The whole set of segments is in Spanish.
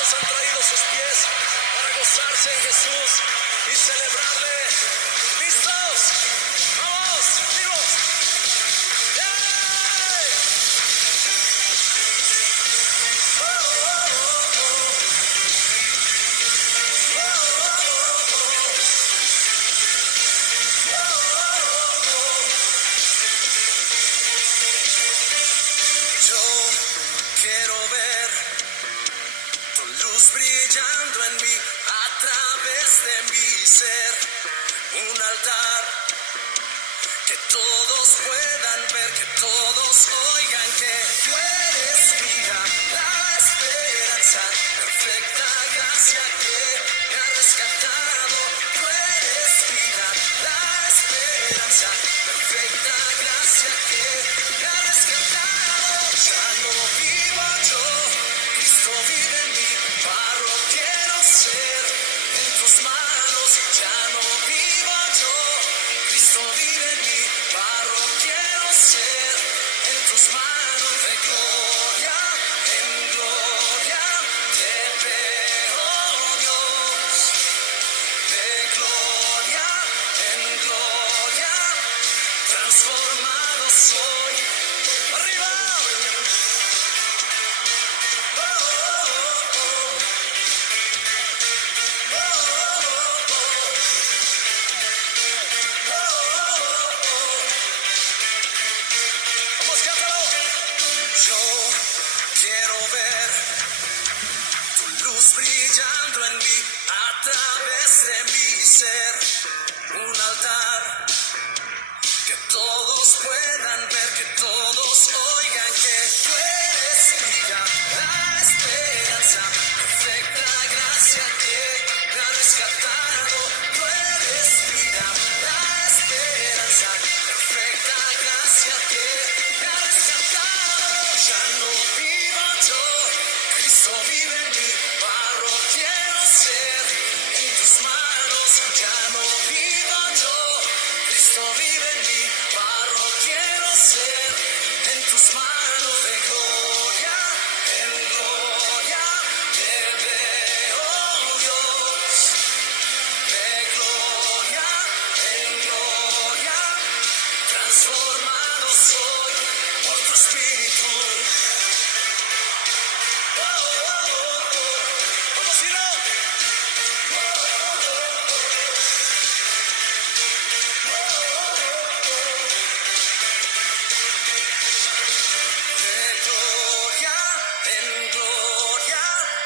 ¿Cuántos han traído sus pies para gozarse en Jesús y celebrarle? ¿Listos? ¡Vamos! ¡Vivos! Yo quiero ver tu luz brillando en mí a través de mi ser. Un altar que todos puedan ver, que todos oigan que tú eres vida, la esperanza, perfecta gracia que me ha rescatado. Tú eres vida, la esperanza, perfecta gracia que me ha rescatado. Ya no vivo yo, Cristo vive en mí, barro quiero ser en tus manos. Ya no vivo yo, Cristo vive en mí, barro quiero ser en tus manos. De gloria en gloria te veo, Dios. De gloria en gloria transformado soy. Arriba. Oh, oh, oh. Vamos, cántalo. Yo quiero ver tu luz brillando en mí a través de mi ser. Un altar que todos puedan ver, que todos oigan que tú eres vida, la esperanza, perfecta gracia que me ha rescatado. Tú eres vida, la esperanza, perfecta gracia que me ha rescatado. Ya no vivo yo, Cristo vive en mí, barro quiero ser en tus manos. Ya no vivo yo, Cristo vive en mí, barro quiero ser en tus manos. De gloria en gloria te veo, Dios. De gloria en gloria transformado soy por tu espíritu. Oh, oh, oh, oh. Vamos, Ciro. De gloria en gloria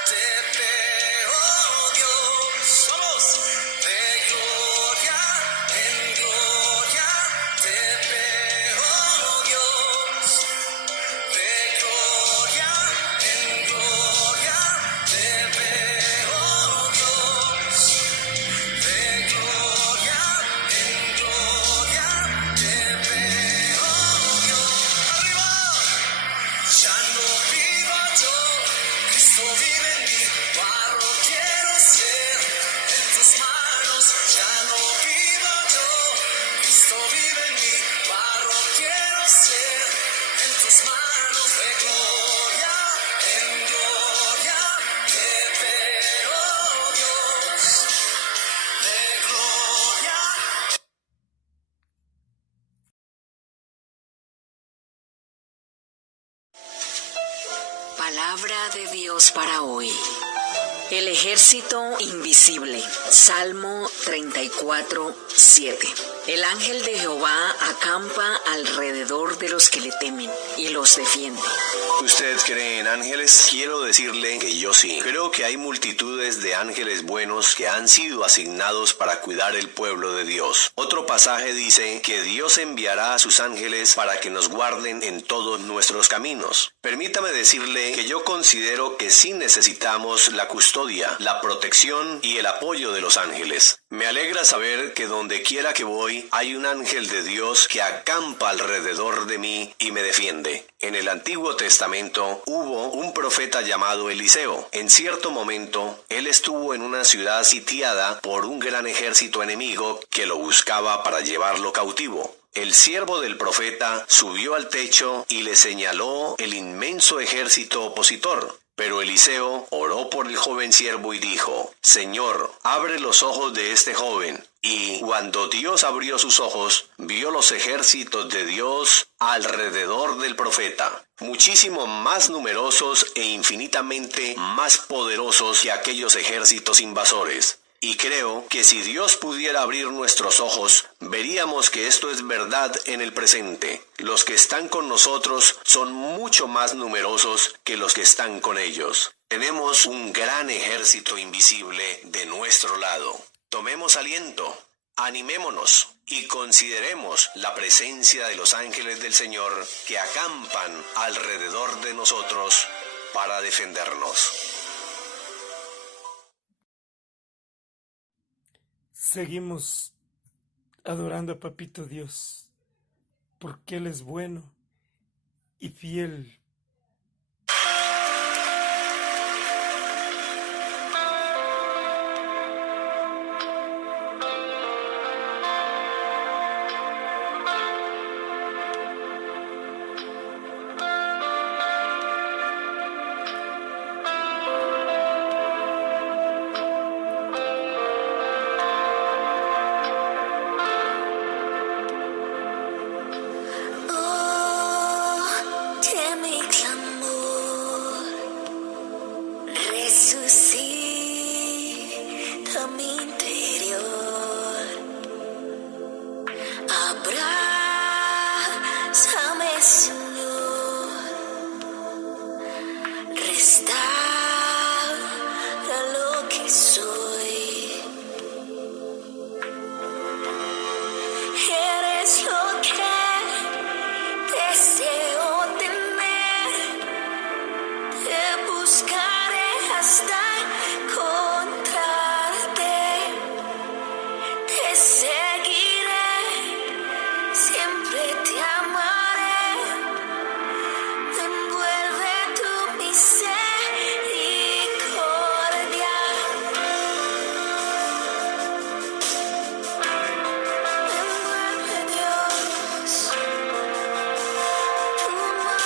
te veo, Dios. Vamos. De gloria en gloria te veo, Dios. De gloria en gloria te veo, Dios. De gloria en gloria te veo, Dios. Arriba. Ya no vivo yo, Cristo vive en mí, barro quiero ser en tus manos. Ya no vivo yo, Cristo vive en mí, barro quiero ser en tus manos. De gloria en gloria te veo, Dios. De gloria. Palabra de Dios para hoy. El ejército invisible. Salmo 34:7. El ángel de Jehová acampa alrededor de los que le temen y los defiende. ¿Usted cree en ángeles? Quiero decirle que yo sí. Creo que hay multitudes de ángeles buenos que han sido asignados para cuidar el pueblo de Dios. Otro pasaje dice que Dios enviará a sus ángeles para que nos guarden en todos nuestros caminos. Permítame decirle que yo considero que sí necesitamos la custodia, la protección y el apoyo de los ángeles. Me alegra saber que donde quiera que voy hay un ángel de Dios que acampa alrededor de mí y me defiende. En el Antiguo Testamento hubo un profeta llamado Eliseo. En cierto momento, él estuvo en una ciudad sitiada por un gran ejército enemigo que lo buscaba para llevarlo cautivo. El siervo del profeta subió al techo y le señaló el inmenso ejército opositor. Pero Eliseo oró por el joven siervo y dijo: Señor, abre los ojos de este joven. Y cuando Dios abrió sus ojos, vio los ejércitos de Dios alrededor del profeta, muchísimo más numerosos e infinitamente más poderosos que aquellos ejércitos invasores. Y creo que si Dios pudiera abrir nuestros ojos, veríamos que esto es verdad en el presente. Los que están con nosotros son mucho más numerosos que los que están con ellos. Tenemos un gran ejército invisible de nuestro lado. Tomemos aliento, animémonos y consideremos la presencia de los ángeles del Señor que acampan alrededor de nosotros para defendernos. Seguimos adorando a Papito Dios, porque Él es bueno y fiel. Resucita mi interior, abrázame, Señor, restaura lo que soy. Eres lo que deseo tener, te buscaré hasta encontrarte, te seguiré, siempre te amaré, envuelve tu misericordia, envuelve, Dios, tu amor.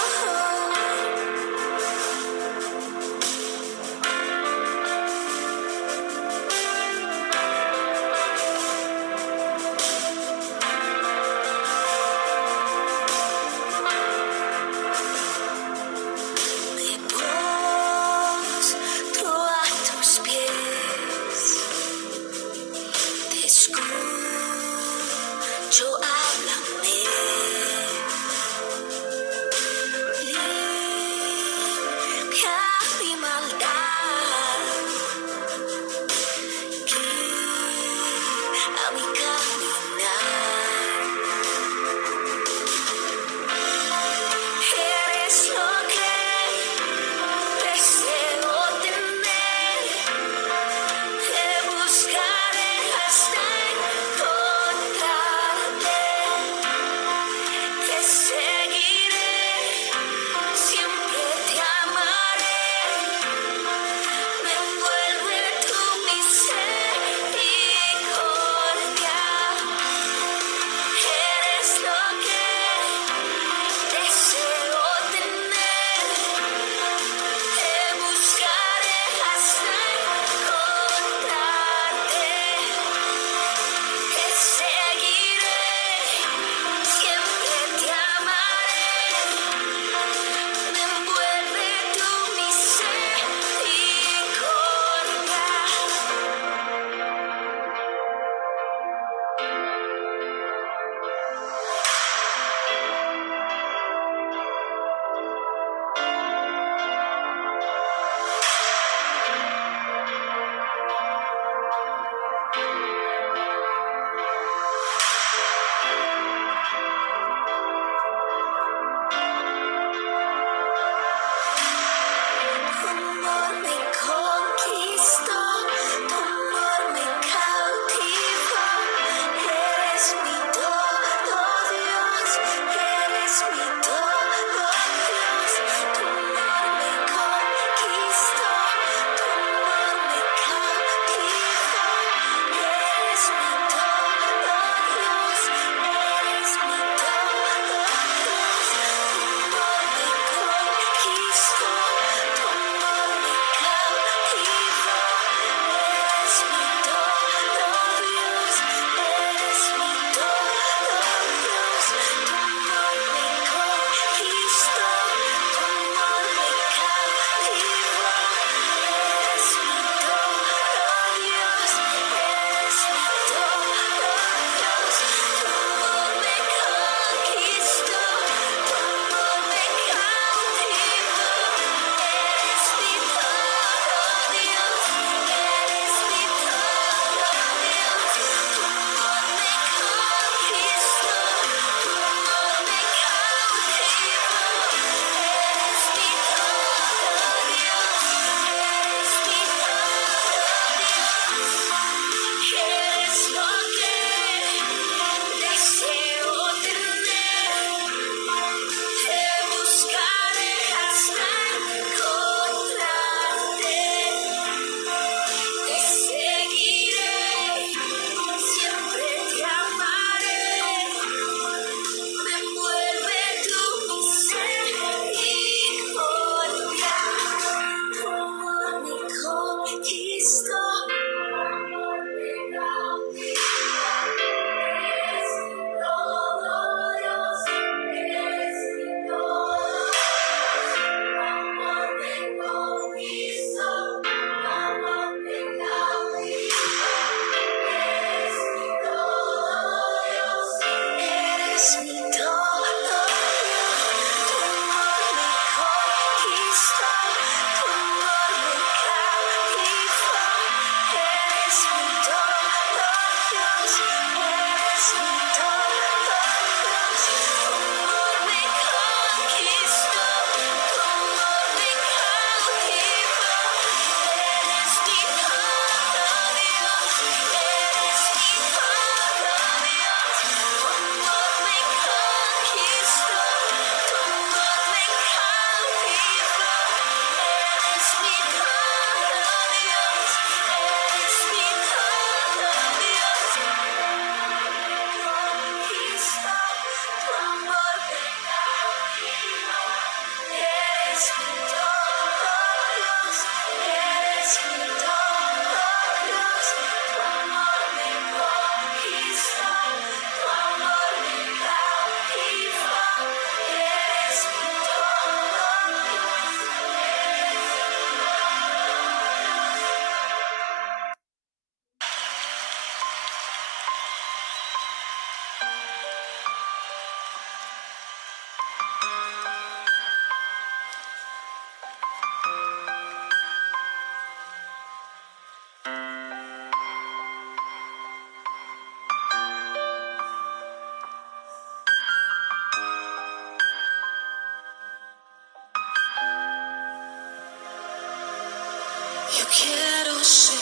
Yo quiero ser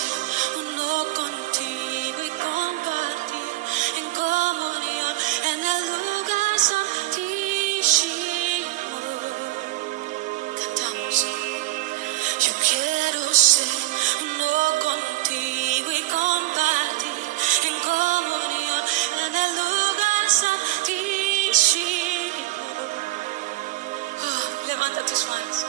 uno contigo y compartir en comunión en el lugar santísimo. Cantamos. Yo quiero ser uno contigo y compartir en comunión en el lugar santísimo. Oh, levanta tus manos.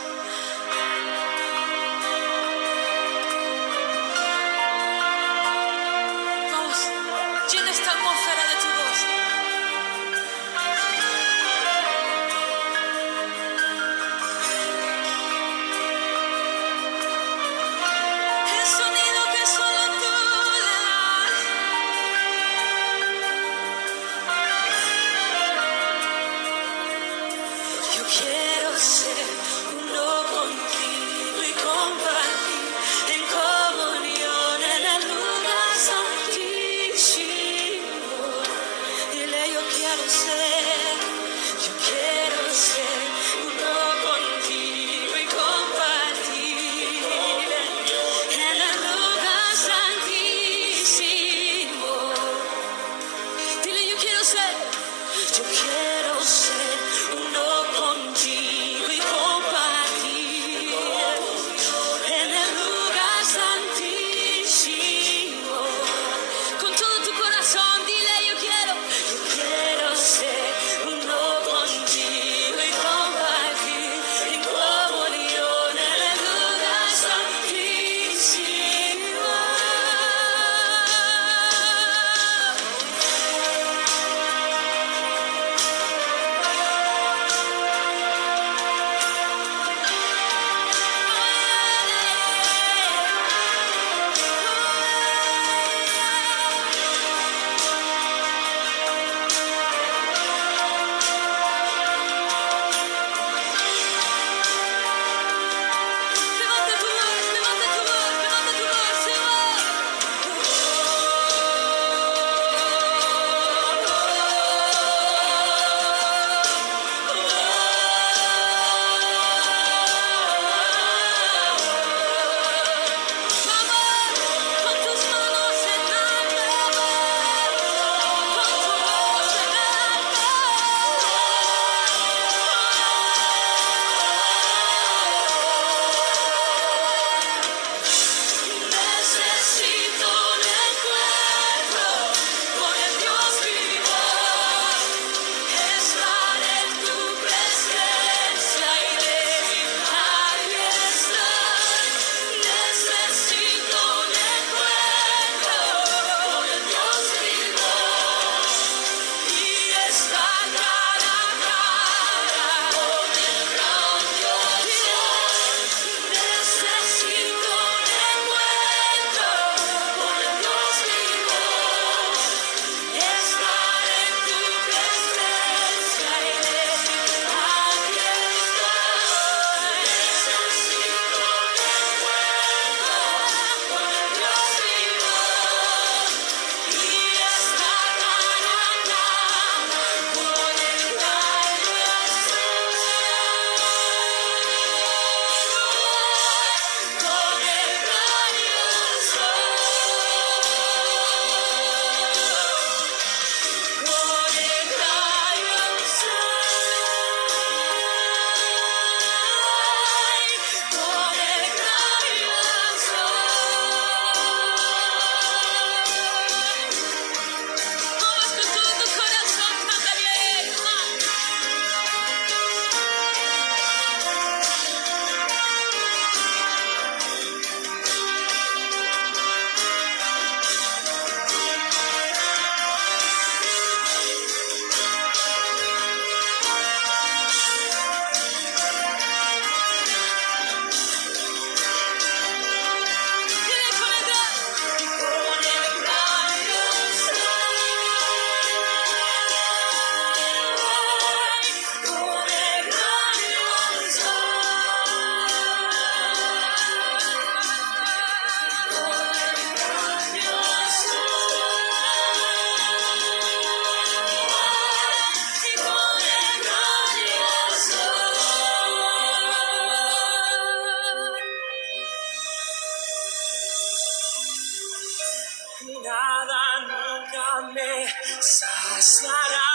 me saciará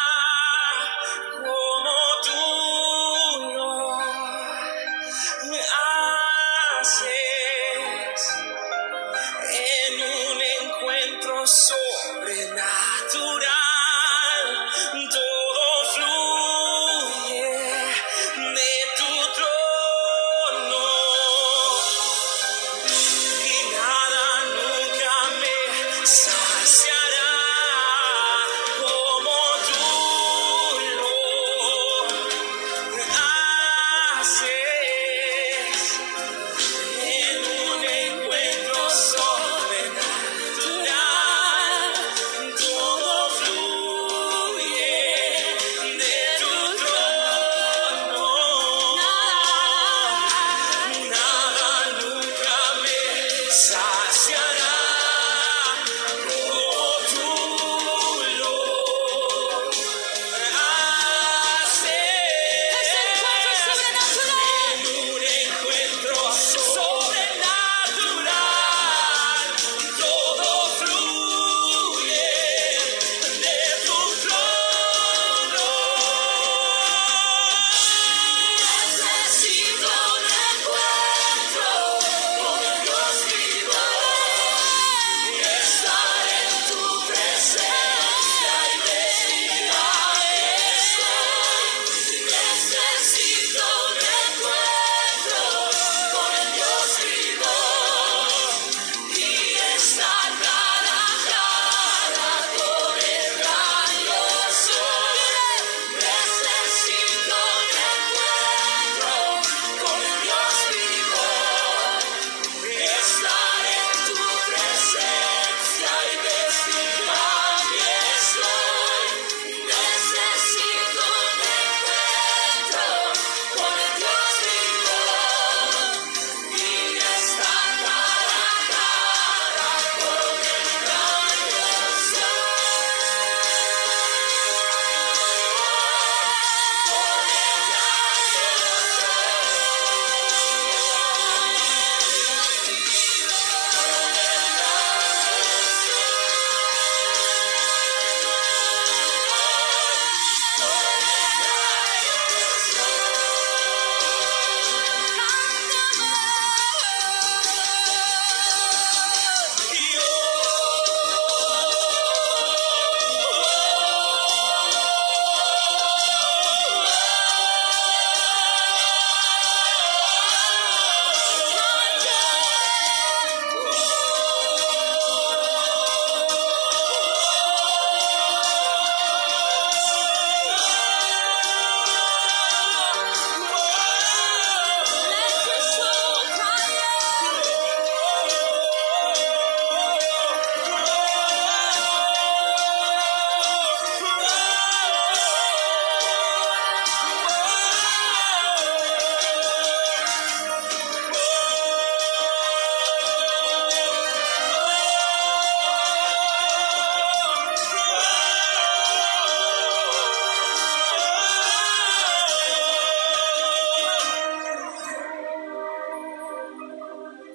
como tú lo haces en un encuentro sobrenatural. Todo fluye de tu trono y nada nunca me saciará como tú lo haces en un encuentro sobrenatural. Todo fluye de tu trono. Nada nunca me saciará como tú lo haces. En un encuentro sobrenatural, todo fluye de tu trono. Necesito un encuentro con Dios vivo, estar en tu presencia y investigar eso. Necesito un encuentro con el Dios vivo y estar cara a cara con el rayo sol. Necesito un encuentro con el Dios vivo, estar en tu presencia y investigar mi estoy. Necesito un encuentro con el Dios vivo y estar cara a cara con el rayo sol.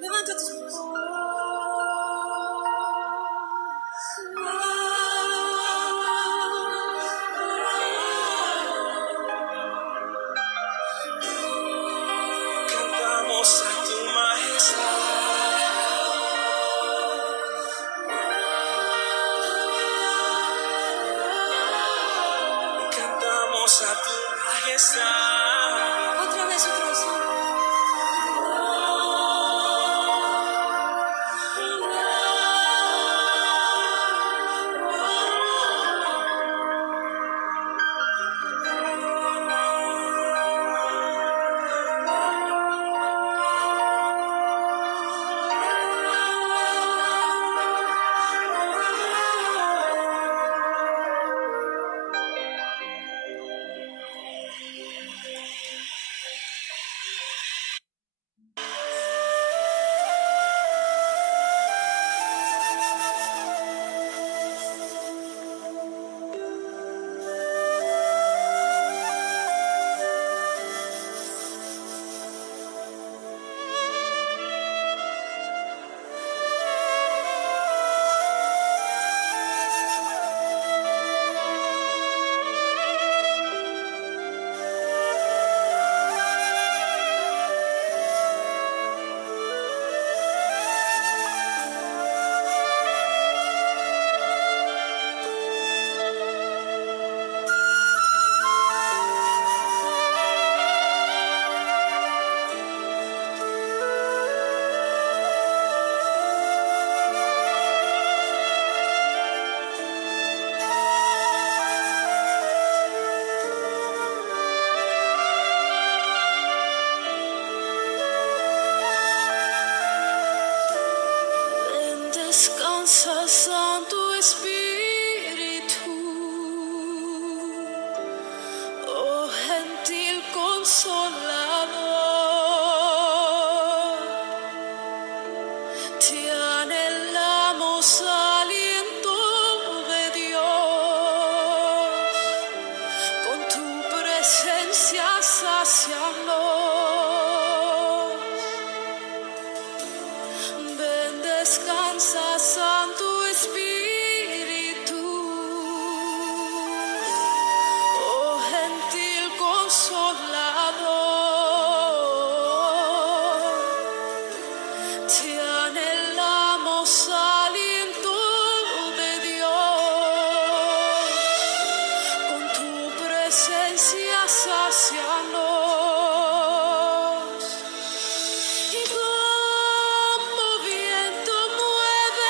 Levanta tus manos. Cantamos a tu majestad. Cantamos a tu majestad. Otra vez, otra vez. descansa, Santo Espíritu, oh gentil Consolador, te anhelamos, aliento de Dios, con tu presencia sácianos. Ven, descansa, Santo Espíritu, oh gentil Consolador, te anhelamos, aliento de Dios, con tu presencia sácianos. Y como viento mueve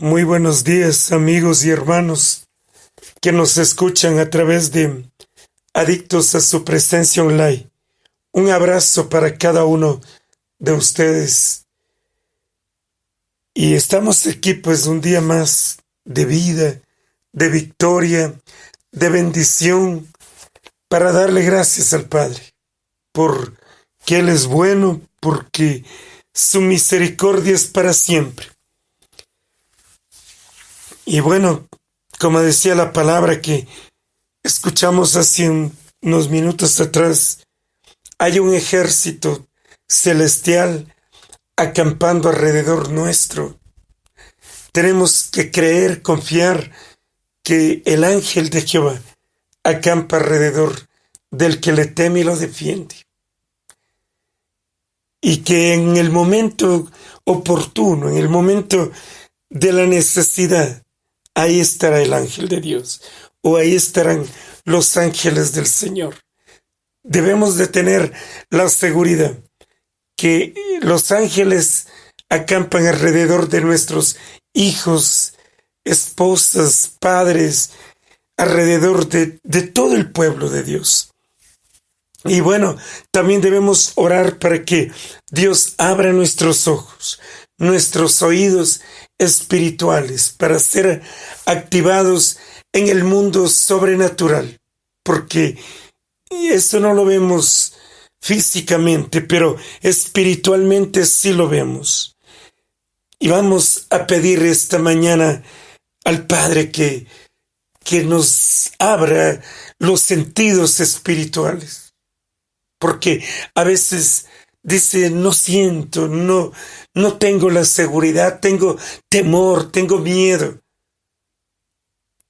Muy buenos días, amigos y hermanos que nos escuchan a través de Adictos a su Presencia Online. Un abrazo para cada uno de ustedes. Y estamos aquí pues un día más de vida, de victoria, de bendición, para darle gracias al Padre, porque Él es bueno, porque su misericordia es para siempre. Y bueno, como decía la palabra que escuchamos hace unos minutos atrás, hay un ejército celestial acampando alrededor nuestro. Tenemos que creer, confiar que el ángel de Jehová acampa alrededor del que le teme y lo defiende. Y que en el momento oportuno, en el momento de la necesidad, ahí estará el ángel de Dios, o ahí estarán los ángeles del Señor. Debemos de tener la seguridad que los ángeles acampan alrededor de nuestros hijos, esposas, padres, alrededor de todo el pueblo de Dios. Y bueno, también debemos orar para que Dios abra nuestros ojos, nuestros oídos espirituales, para ser activados en el mundo sobrenatural, porque eso no lo vemos físicamente, pero espiritualmente sí lo vemos. Y vamos a pedir esta mañana al Padre que nos abra los sentidos espirituales, porque a veces dice, no siento, no tengo la seguridad, tengo temor, tengo miedo,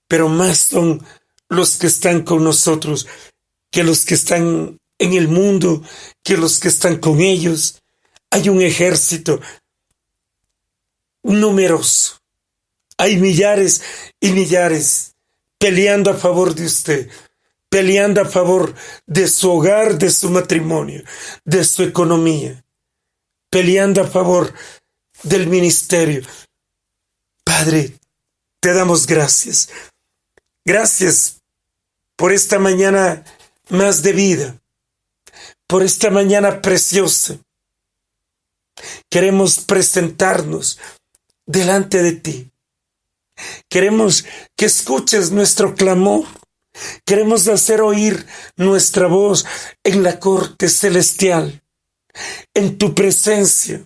pero más son los que están con nosotros que los que están en el mundo, que los que están con ellos. Hay un ejército numeroso, hay millares y millares peleando a favor de usted, peleando a favor de su hogar, de su matrimonio, de su economía, peleando a favor del ministerio. Padre, te damos gracias. Gracias por esta mañana más de vida, por esta mañana preciosa. Queremos presentarnos delante de ti. Queremos que escuches nuestro clamor. Queremos hacer oír nuestra voz en la corte celestial, en tu presencia.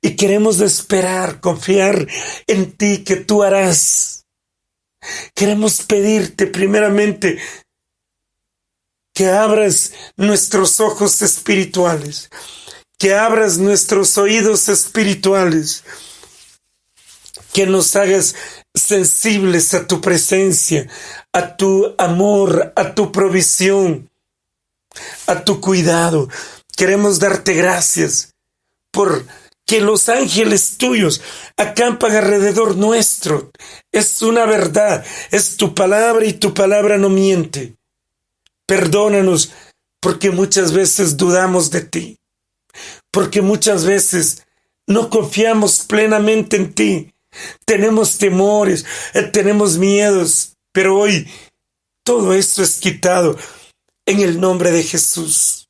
Y queremos esperar, confiar en ti, que tú harás. Queremos pedirte primeramente que abras nuestros ojos espirituales, que abras nuestros oídos espirituales, que nos hagas sensibles a tu presencia, a tu amor, a tu provisión, a tu cuidado. Queremos darte gracias por que los ángeles tuyos acampan alrededor nuestro. Es una verdad, es tu palabra y tu palabra no miente. Perdónanos porque muchas veces dudamos de ti, porque muchas veces no confiamos plenamente en ti. Tenemos temores, tenemos miedos, pero hoy todo eso es quitado en el nombre de Jesús.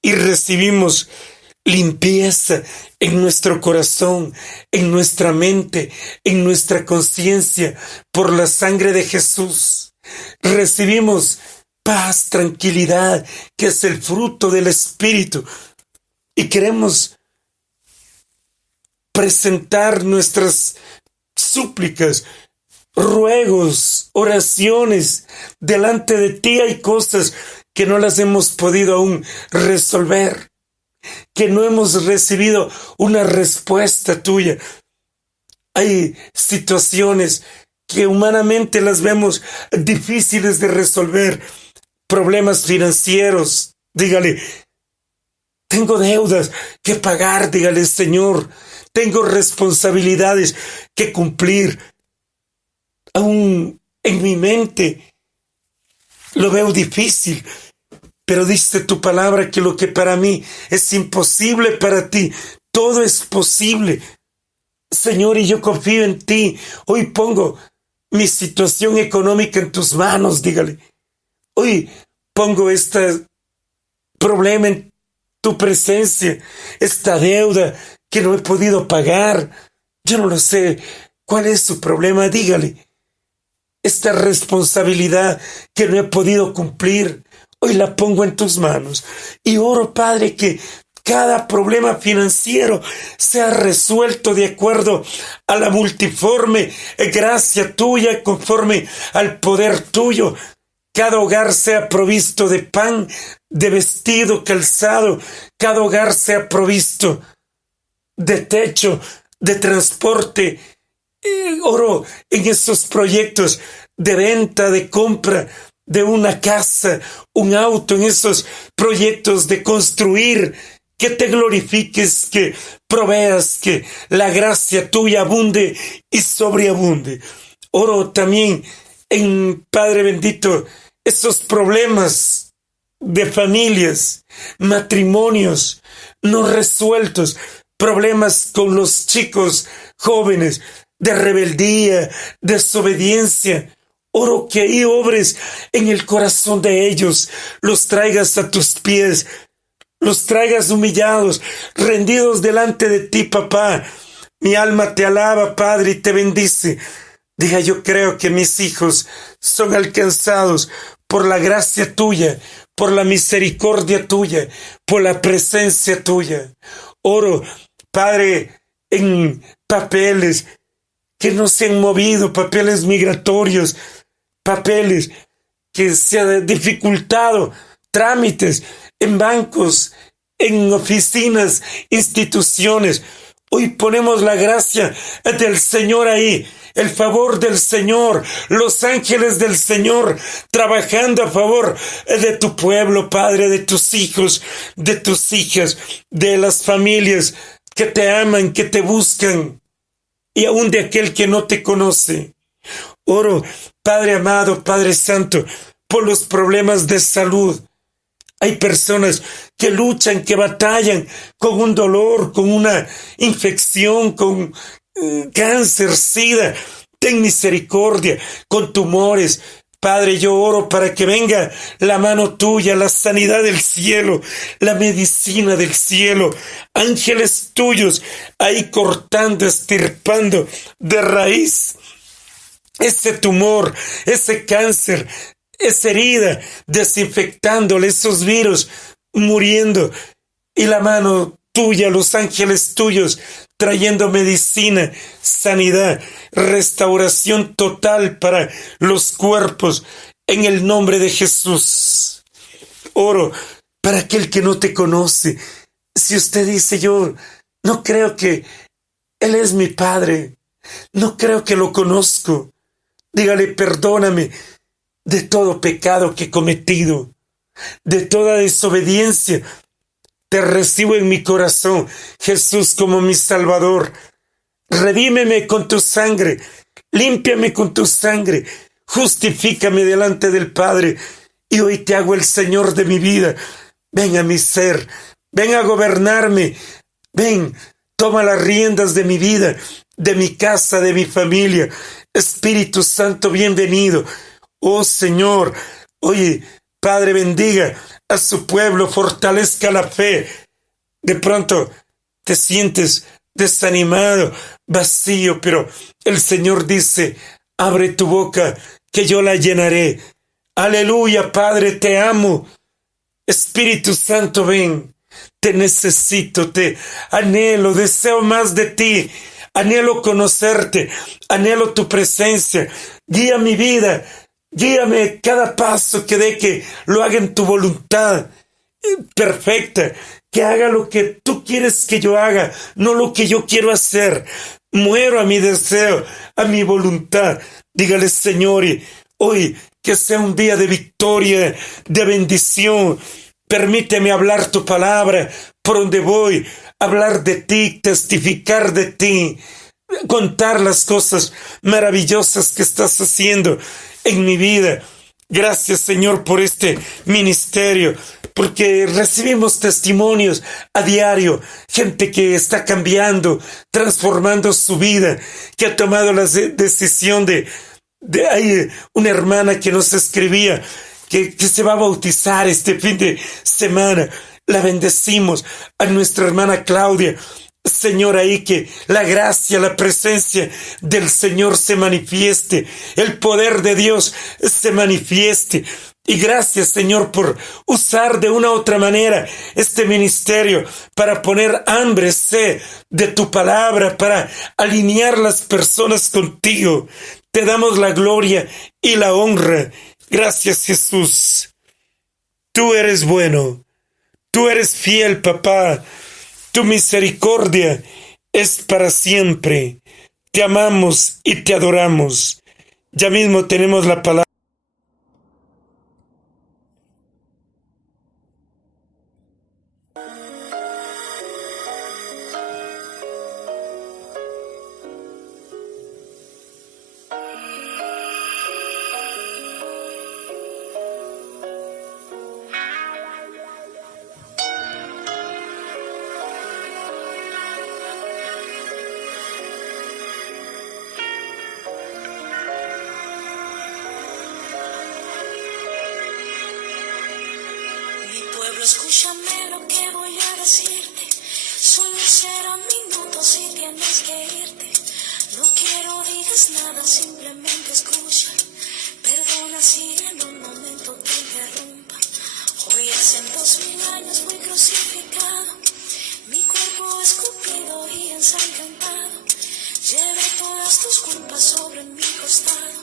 Y recibimos limpieza en nuestro corazón, en nuestra mente, en nuestra conciencia, por la sangre de Jesús. Recibimos paz, tranquilidad, que es el fruto del Espíritu. Y queremos presentar nuestras súplicas, ruegos, oraciones delante de ti. Hay cosas que no las hemos podido aún resolver, que no hemos recibido una respuesta tuya. Hay situaciones que humanamente las vemos difíciles de resolver, problemas financieros. Dígale, tengo deudas que pagar, dígale, Señor, tengo responsabilidades que cumplir. Aún en mi mente lo veo difícil, pero dice tu palabra que lo que para mí es imposible, para ti todo es posible. Señor, y yo confío en ti. Hoy pongo mi situación económica en tus manos, dígale. Hoy pongo este problema en tu presencia, esta deuda que no he podido pagar. Yo no lo sé. ¿Cuál es su problema? Dígale. Esta responsabilidad que no he podido cumplir, hoy la pongo en tus manos. Y oro, Padre, que cada problema financiero sea resuelto de acuerdo a la multiforme gracia tuya, conforme al poder tuyo. Cada hogar sea provisto de pan, de vestido, calzado. Cada hogar sea provisto de techo, de transporte. Oro en esos proyectos de venta, de compra de una casa, un auto, en esos proyectos de construir, que te glorifiques, que proveas, que la gracia tuya abunde y sobreabunde. Oro también en, Padre bendito, esos problemas de familias, matrimonios no resueltos, problemas con los chicos jóvenes, de rebeldía, desobediencia. Oro que ahí obres en el corazón de ellos, los traigas a tus pies, los traigas humillados, rendidos delante de ti, papá. Mi alma te alaba, Padre, y te bendice. Diga, yo creo que mis hijos son alcanzados por la gracia tuya, por la misericordia tuya, por la presencia tuya. Oro, Padre, en papeles que no se han movido, papeles migratorios, papeles que se han dificultado, trámites en bancos, en oficinas, instituciones. Hoy ponemos la gracia del Señor ahí, el favor del Señor, los ángeles del Señor trabajando a favor de tu pueblo, Padre, de tus hijos, de tus hijas, de las familias que te aman, que te buscan, y aún de aquel que no te conoce. Oro, Padre amado, Padre santo, por los problemas de salud. Hay personas que luchan, que batallan con un dolor, con una infección, con cáncer, sida. Ten misericordia, con tumores. Padre, yo oro para que venga la mano tuya, la sanidad del cielo, la medicina del cielo. Ángeles tuyos ahí cortando, estirpando de raíz ese tumor, ese cáncer, esa herida, desinfectándole esos virus, muriendo. Y la mano tuya, los ángeles tuyos, trayendo medicina, sanidad, restauración total para los cuerpos, en el nombre de Jesús. Oro para aquel que no te conoce. Si usted dice, yo no creo que Él es mi Padre, no creo que lo conozco, dígale, perdóname de todo pecado que he cometido, de toda desobediencia. Te recibo en mi corazón, Jesús, como mi Salvador. Redímeme con tu sangre, límpiame con tu sangre, justifícame delante del Padre, y hoy te hago el Señor de mi vida. Ven a mi ser, ven a gobernarme, ven, toma las riendas de mi vida, de mi casa, de mi familia. Espíritu Santo, bienvenido. Oh Señor, oye, Padre, bendiga a su pueblo, fortalezca la fe. De pronto te sientes desanimado, vacío, pero el Señor dice, abre tu boca, que yo la llenaré. Aleluya, Padre, te amo. Espíritu Santo, ven. Te necesito, te anhelo, deseo más de ti. Anhelo conocerte, anhelo tu presencia. Guía mi vida. Guíame cada paso que dé, que lo haga en tu voluntad perfecta, que haga lo que tú quieres que yo haga, no lo que yo quiero hacer. Muero a mi deseo, a mi voluntad. Dígale, Señor, y hoy que sea un día de victoria, de bendición. Permíteme hablar tu palabra por donde voy, hablar de ti, testificar de ti, contar las cosas maravillosas que estás haciendo en mi vida. Gracias, Señor, por este ministerio. porque recibimos testimonios a diario, gente que está cambiando, transformando su vida, que ha tomado la decisión hay una hermana que nos escribía que se va a bautizar este fin de semana. La bendecimos. A nuestra hermana Claudia, Señor, ahí que la gracia, la presencia del Señor se manifieste, el poder de Dios se manifieste. Y gracias, Señor, por usar de una u otra manera este ministerio para poner hambre, sed de tu palabra, para alinear las personas contigo. Te damos la gloria y la honra. Gracias, Jesús. Tú eres bueno. Tú eres fiel, papá. Tu misericordia es para siempre. Te amamos y te adoramos. Ya mismo tenemos la palabra. Escúchame lo que voy a decirte, solo serán minutos y tienes que irte. No quiero digas nada, simplemente escucha. Perdona si en un momento te interrumpa. Hoy hace 2000 años fui crucificado, mi cuerpo escupido y ensangrentado. Llevé todas tus culpas sobre mi costado,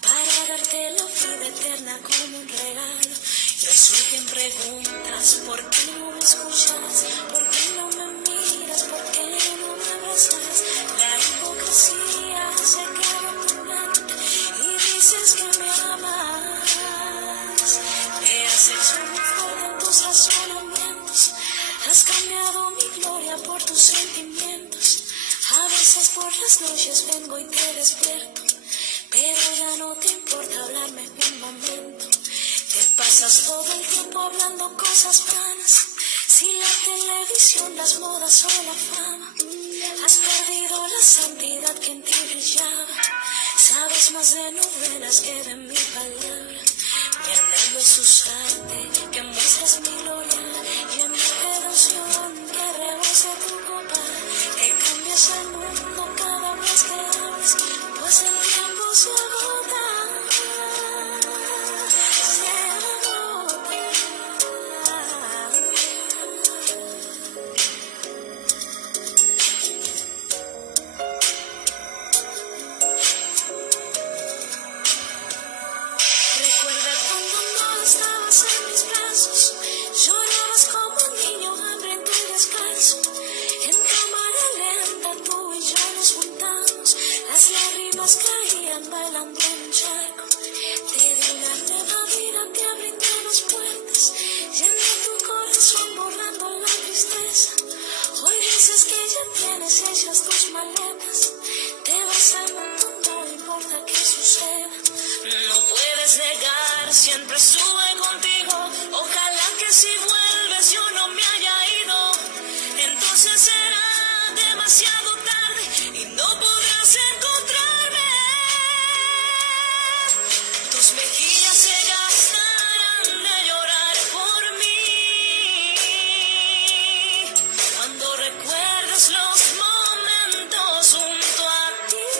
para darte la vida eterna como un regalo. Y hoy surgen preguntas, ¿por qué no me escuchas? ¿Por qué no me miras? ¿Por qué no me abrazas? La hipocresía se queda en tu mente y dices que me amas. Te has hecho muy fuerte en tus razonamientos, has cambiado mi gloria por tus sentimientos. A veces por las noches vengo y te despierto, pero ya no te importa hablarme en un momento. Te pasas todo el tiempo hablando cosas vanas, si la televisión, las modas o la fama. Has perdido la santidad que en ti brillaba. Sabes más de novelas que de mi palabra. Mi anhelo es usarte, que muestres mi gloria y en mi devoción que rebose tu copa, que cambies el mundo cada vez que hables, pues el tiempo se agota. Caían bailando en un charco. Te di una nueva vida, te brindé las puertas, llené tu corazón borrando la tristeza. Hoy dices que ya tienes hechas tus maletas, te vas al mundo, no importa qué suceda. No puedes negar, siempre estuve contigo. Ojalá que si vuelves yo no me haya ido. Entonces será demasiado tarde y no podrás encontrarme. Tus mejillas se gastarán de llorar por mí. Cuando recuerdes los momentos junto a ti,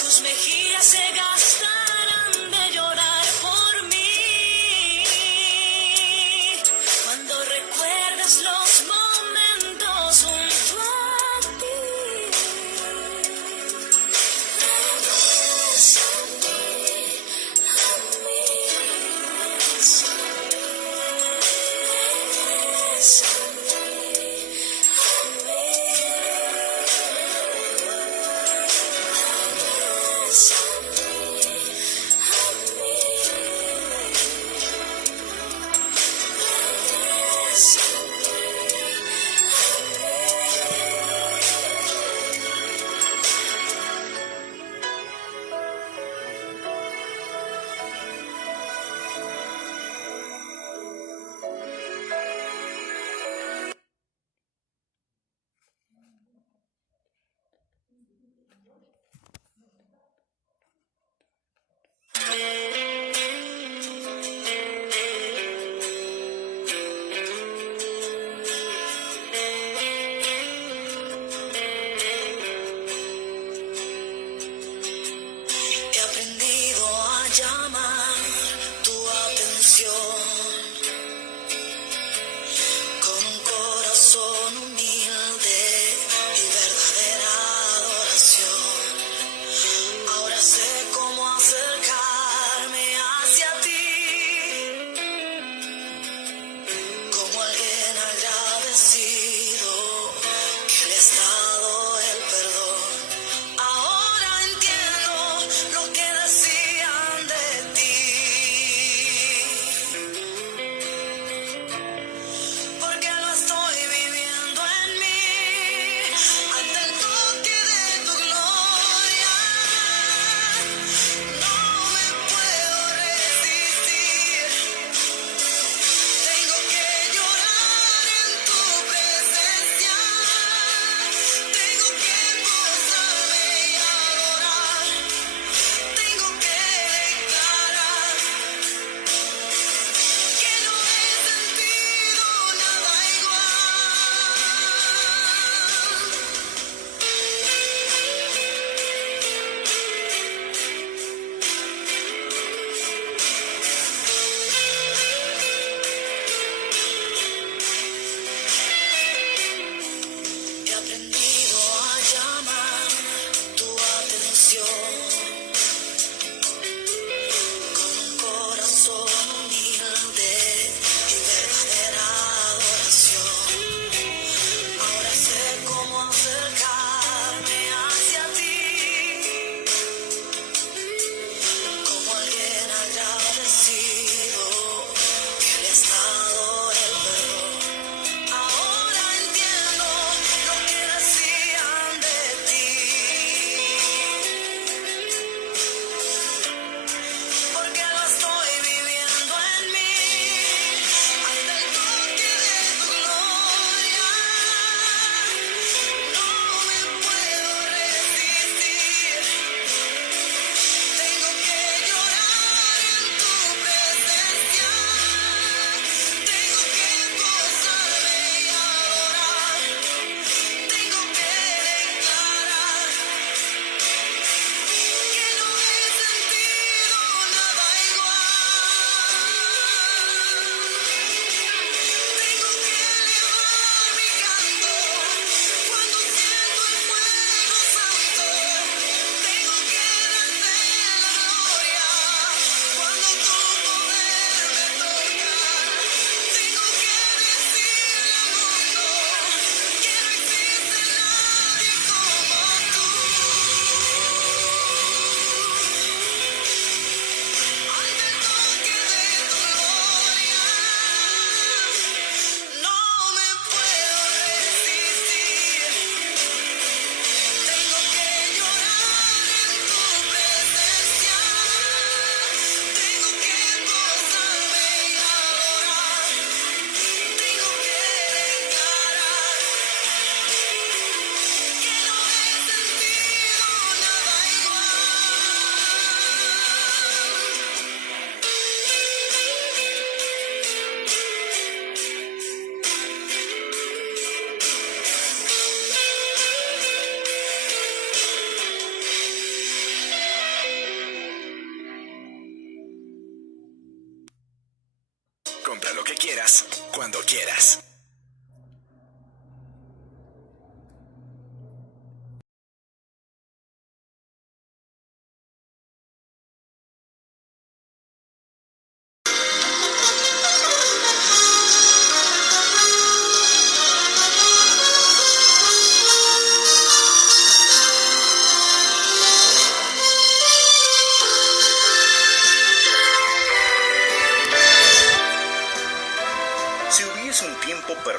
tus mejillas se gastarán de llorar por mí. Cuando recuerdes los momentos junto a ti.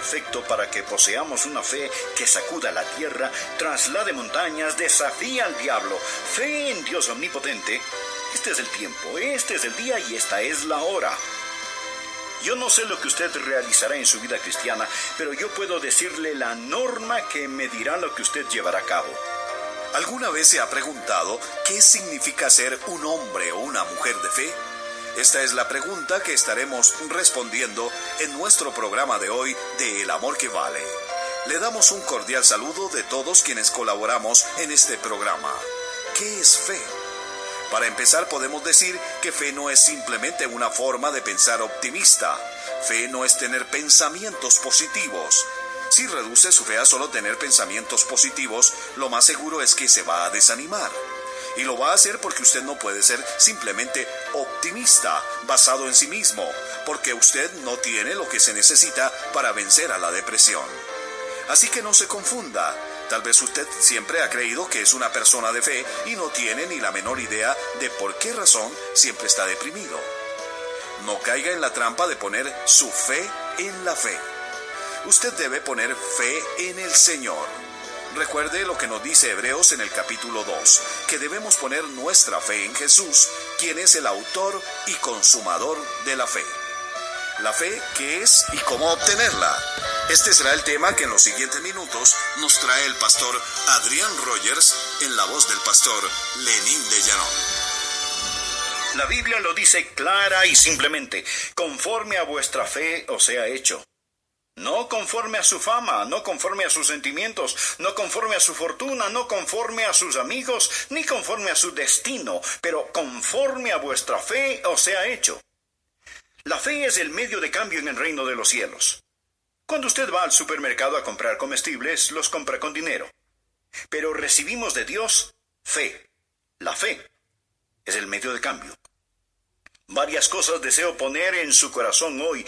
perfecto para que poseamos una fe que sacuda la tierra, traslade montañas, desafía al diablo. Fe en Dios omnipotente. Este es el tiempo, este es el día y esta es la hora. Yo no sé lo que usted realizará en su vida cristiana, pero yo puedo decirle la norma que medirá lo que usted llevará a cabo. ¿Alguna vez se ha preguntado qué significa ser un hombre o una mujer de fe? Esta es la pregunta que estaremos respondiendo en nuestro programa de hoy de El Amor que Vale. Le damos un cordial saludo de todos quienes colaboramos en este programa. ¿Qué es fe? Para empezar, podemos decir que fe no es simplemente una forma de pensar optimista. Fe no es tener pensamientos positivos. Si reduce su fe a solo tener pensamientos positivos, lo más seguro es que se va a desanimar. Y lo va a hacer porque usted no puede ser simplemente optimista, basado en sí mismo, porque usted no tiene lo que se necesita para vencer a la depresión. Así que no se confunda. Tal vez usted siempre ha creído que es una persona de fe y no tiene ni la menor idea de por qué razón siempre está deprimido. No caiga en la trampa de poner su fe en la fe. Usted debe poner fe en el Señor. Recuerde lo que nos dice Hebreos en el capítulo 2, que debemos poner nuestra fe en Jesús, quien es el autor y consumador de la fe. La fe, ¿qué es y cómo obtenerla? Este será el tema que en los siguientes minutos nos trae el pastor Adrián Rogers en la voz del pastor Lenín de Llanón. La Biblia lo dice clara y simplemente: conforme a vuestra fe os sea hecho. No conforme a su fama, no conforme a sus sentimientos, no conforme a su fortuna, no conforme a sus amigos, ni conforme a su destino, pero conforme a vuestra fe os sea hecho. La fe es el medio de cambio en el reino de los cielos. Cuando usted va al supermercado a comprar comestibles, los compra con dinero. Pero recibimos de Dios fe. La fe es el medio de cambio. Varias cosas deseo poner en su corazón hoy.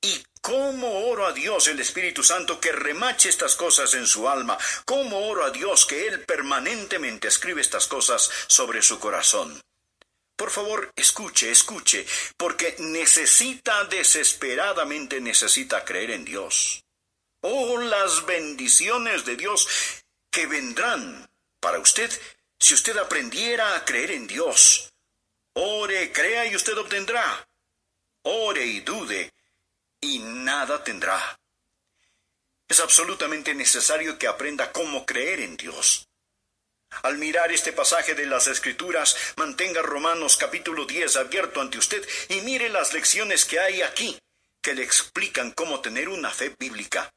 Y cómo oro a Dios, el Espíritu Santo, que remache estas cosas en su alma. Cómo oro a Dios que Él permanentemente escribe estas cosas sobre su corazón. Por favor, escuche, porque desesperadamente necesita creer en Dios. Oh, las bendiciones de Dios que vendrán para usted si usted aprendiera a creer en Dios. Ore, crea y usted obtendrá. Ore y dude y nada tendrá. Es absolutamente necesario que aprenda cómo creer en Dios. Al mirar este pasaje de las Escrituras, mantenga Romanos capítulo 10 abierto ante usted y mire las lecciones que hay aquí, que le explican cómo tener una fe bíblica.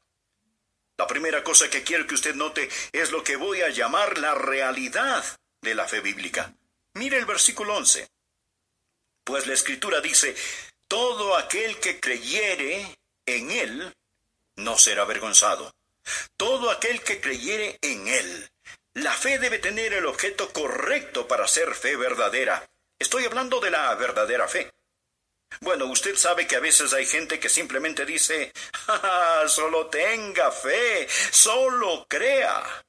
La primera cosa que quiero que usted note es lo que voy a llamar la realidad de la fe bíblica. Mire el versículo 11. Pues la Escritura dice: todo aquel que creyere en Él no será avergonzado. Todo aquel que creyere en Él. La fe debe tener el objeto correcto para ser fe verdadera. Estoy hablando de la verdadera fe. Bueno, usted sabe que a veces hay gente que simplemente dice: solo tenga fe, solo crea.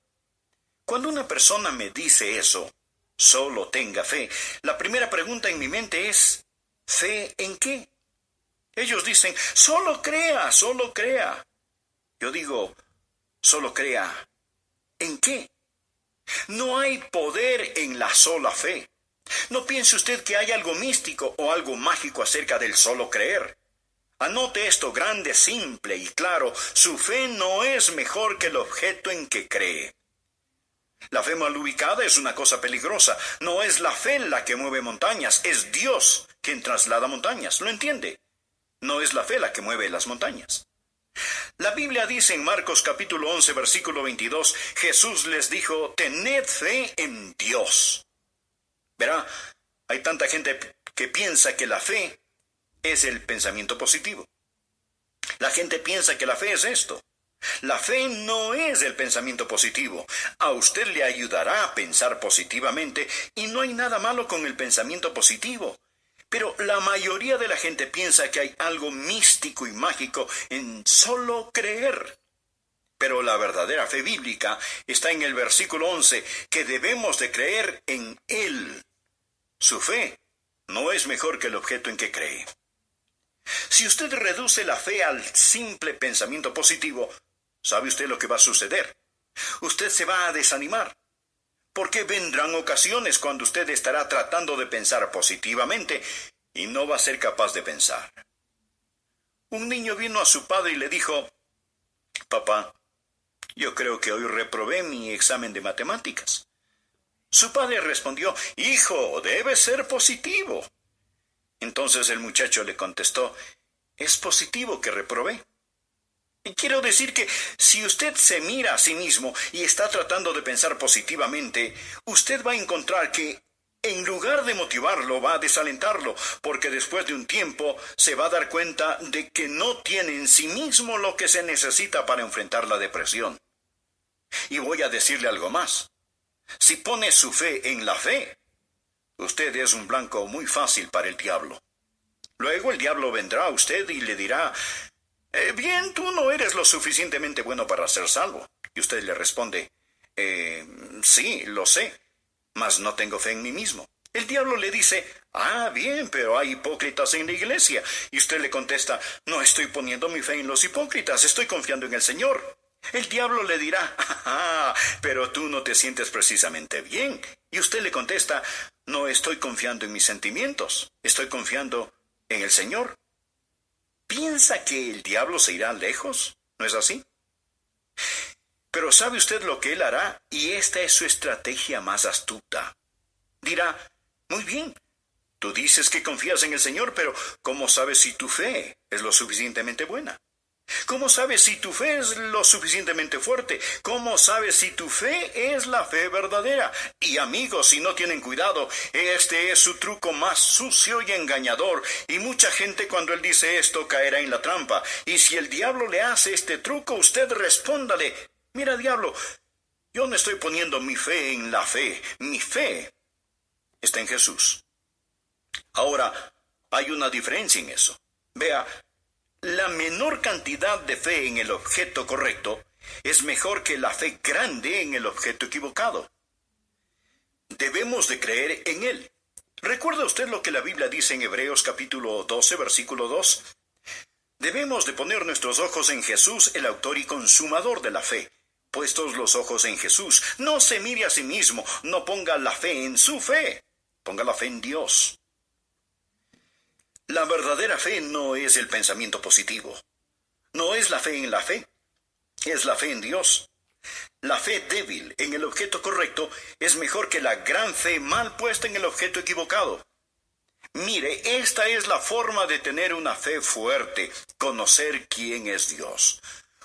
Cuando una persona me dice eso, solo tenga fe, la primera pregunta en mi mente es: ¿fe en qué? Ellos dicen: solo crea, solo crea. Yo digo: solo crea. ¿En qué? No hay poder en la sola fe. No piense usted que hay algo místico o algo mágico acerca del solo creer. Anote esto grande, simple y claro: su fe no es mejor que el objeto en que cree. La fe mal ubicada es una cosa peligrosa. No es la fe la que mueve montañas, es Dios quien traslada montañas. ¿Lo entiende? No es la fe la que mueve las montañas. La Biblia dice en Marcos capítulo 11, versículo 22, Jesús les dijo: tened fe en Dios. Verá, hay tanta gente que piensa que la fe es el pensamiento positivo. La gente piensa que la fe es esto. La fe no es el pensamiento positivo. A usted le ayudará a pensar positivamente y no hay nada malo con el pensamiento positivo. Pero la mayoría de la gente piensa que hay algo místico y mágico en solo creer. Pero la verdadera fe bíblica está en el versículo 11, que debemos de creer en Él. Su fe no es mejor que el objeto en que cree. Si usted reduce la fe al simple pensamiento positivo, ¿sabe usted lo que va a suceder? Usted se va a desanimar, porque vendrán ocasiones cuando usted estará tratando de pensar positivamente y no va a ser capaz de pensar. Un niño vino a su padre y le dijo: «Papá, yo creo que hoy reprobé mi examen de matemáticas». Su padre respondió: «Hijo, debe ser positivo». Entonces el muchacho le contestó: «Es positivo que reprobé». Y quiero decir que si usted se mira a sí mismo y está tratando de pensar positivamente, usted va a encontrar que en lugar de motivarlo, va a desalentarlo, porque después de un tiempo se va a dar cuenta de que no tiene en sí mismo lo que se necesita para enfrentar la depresión. Y voy a decirle algo más. Si pone su fe en la fe, usted es un blanco muy fácil para el diablo. Luego el diablo vendrá a usted y le dirá: «Bien, tú no eres lo suficientemente bueno para ser salvo». Y usted le responde: «Sí, lo sé, mas no tengo fe en mí mismo». El diablo le dice: «Ah, bien, pero hay hipócritas en la iglesia». Y usted le contesta: «No estoy poniendo mi fe en los hipócritas, estoy confiando en el Señor». El diablo le dirá: «Ah, pero tú no te sientes precisamente bien». Y usted le contesta: «No estoy confiando en mis sentimientos, estoy confiando en el Señor». ¿Piensa que el diablo se irá lejos? ¿No es así? Pero ¿sabe usted lo que él hará? Y esta es su estrategia más astuta. Dirá: «Muy bien, tú dices que confías en el Señor, pero ¿cómo sabes si tu fe es lo suficientemente buena? ¿Cómo sabes si tu fe es lo suficientemente fuerte? ¿Cómo sabes si tu fe es la fe verdadera?». Y amigos, si no tienen cuidado, este es su truco más sucio y engañador. Y mucha gente, cuando él dice esto, caerá en la trampa. Y si el diablo le hace este truco, usted respóndale: «Mira, diablo, yo no estoy poniendo mi fe en la fe. Mi fe está en Jesús». Ahora, hay una diferencia en eso. Vea, la menor cantidad de fe en el objeto correcto es mejor que la fe grande en el objeto equivocado. Debemos de creer en Él. ¿Recuerda usted lo que la Biblia dice en Hebreos capítulo 12, versículo 2? Debemos de poner nuestros ojos en Jesús, el autor y consumador de la fe. Puestos los ojos en Jesús, no se mire a sí mismo, no ponga la fe en su fe, ponga la fe en Dios. La verdadera fe no es el pensamiento positivo. No es la fe en la fe. Es la fe en Dios. La fe débil en el objeto correcto es mejor que la gran fe mal puesta en el objeto equivocado. Mire, esta es la forma de tener una fe fuerte: conocer quién es Dios.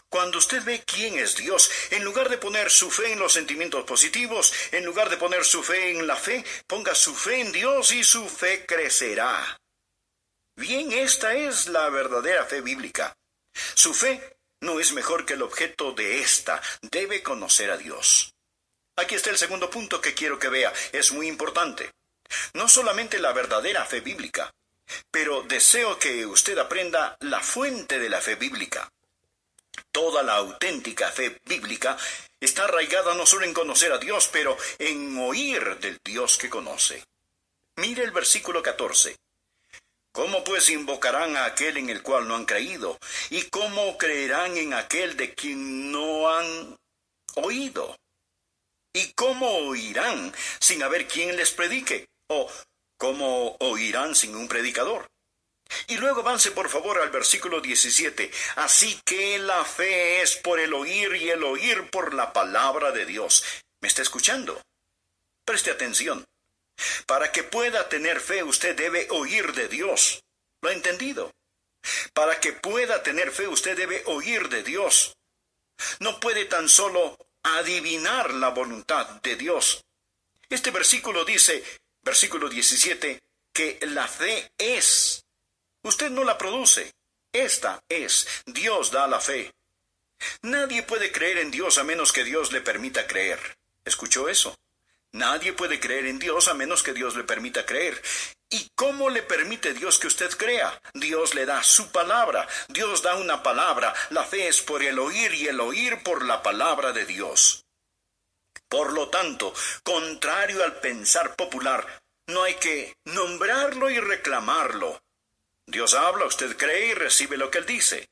Cuando usted ve quién es Dios, en lugar de poner su fe en los sentimientos positivos, en lugar de poner su fe en la fe, ponga su fe en Dios y su fe crecerá. Bien, esta es la verdadera fe bíblica. Su fe no es mejor que el objeto de esta. Debe conocer a Dios. Aquí está el segundo punto que quiero que vea. Es muy importante. No solamente la verdadera fe bíblica, pero deseo que usted aprenda la fuente de la fe bíblica. Toda la auténtica fe bíblica está arraigada no solo en conocer a Dios, pero en oír del Dios que conoce. Mire el versículo 14. ¿Cómo pues invocarán a aquel en el cual no han creído? ¿Y cómo creerán en aquel de quien no han oído? ¿Y cómo oirán sin haber quien les predique? ¿O cómo oirán sin un predicador? Y luego avance por favor al versículo 17. Así que la fe es por el oír y el oír por la palabra de Dios. ¿Me está escuchando? Preste atención. Para que pueda tener fe, usted debe oír de Dios. ¿Lo ha entendido? Para que pueda tener fe, usted debe oír de Dios. No puede tan solo adivinar la voluntad de Dios. Este versículo dice, versículo 17, que la fe es. Usted no la produce. Esta es. Dios da la fe. Nadie puede creer en Dios a menos que Dios le permita creer. ¿Escuchó eso? Nadie puede creer en Dios a menos que Dios le permita creer. ¿Y cómo le permite Dios que usted crea? Dios le da su palabra. Dios da una palabra. La fe es por el oír y el oír por la palabra de Dios. Por lo tanto, contrario al pensar popular, no hay que nombrarlo y reclamarlo. Dios habla, usted cree y recibe lo que Él dice.